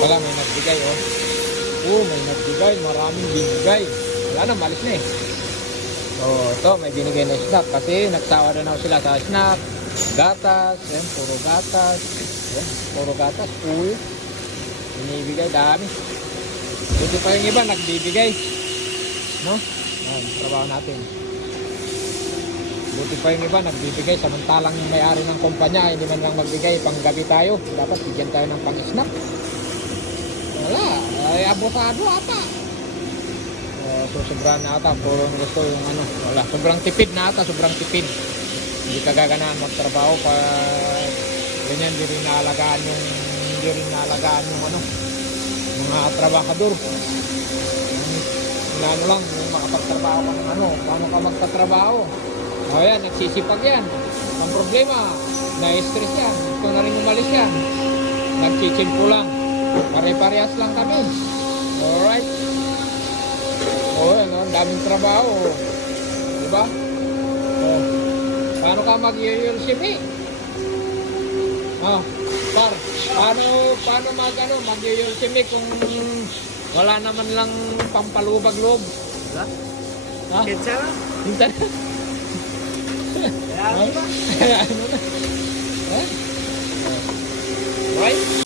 Wala, may nagbigay, oh. Oh, may nagbigay. Maraming binigay. Wala na, malis na eh. So, ito, may binigay na snack. Kasi nagsawa na sila sa snack. Gatas. Yan, puro gatas. Yan, puro gatas. Full. Binibigay, dami. Buti pa yung iba, nagbibigay. No? Yan, trabaho natin. Buti pa yung iba, nagbibigay. Samantalang yung may-ari ng kumpanya, hindi man lang magbigay. Panggabi tayo. Dapat bigyan tayo ng pang-snack. Wala. Ay, abotado ata. So, sobrang na ata. Puro gusto yung ano. Wala. Sobrang tipid na ata. Sobrang tipid. Hindi ka gaganaan magtrabaho pa ganyan. Hindi rin naalagaan yung ano. Mga trabahador. Ano lang. Yung makapagtrabaho ka ng ano. Paano ka magtatrabaho? O yan. Nagsisipag yan. Ang problema. Na-stress yan. Gusto na rin umalis yan. Nagsisimpo lang. Pare-parehas lang kami. Alright. O yan, ang daming trabaho. Diba? O, paano ka mag-ULCP? Par, paano mag-ULCP kung wala naman lang pampalubag-loob? Wala? Ha? Kitsa na? Hinta na. Kaya, Ano na? Eh? Right?